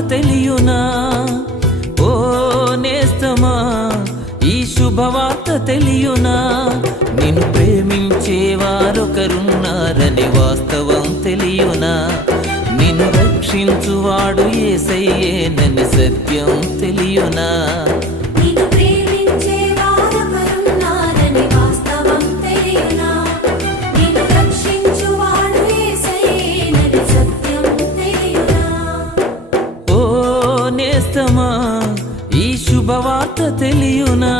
తెలియునా? ఓ నేస్తమా, ఈ శుభవార్త తెలియునా? నిన్ను ప్రేమించే వారొకరున్నారని వాస్తవం తెలియునా? నిన్ను రక్షించువాడు యేసయ్యేనని సత్యం తెలియునా? ఈ శుభవార్త తెలియునా?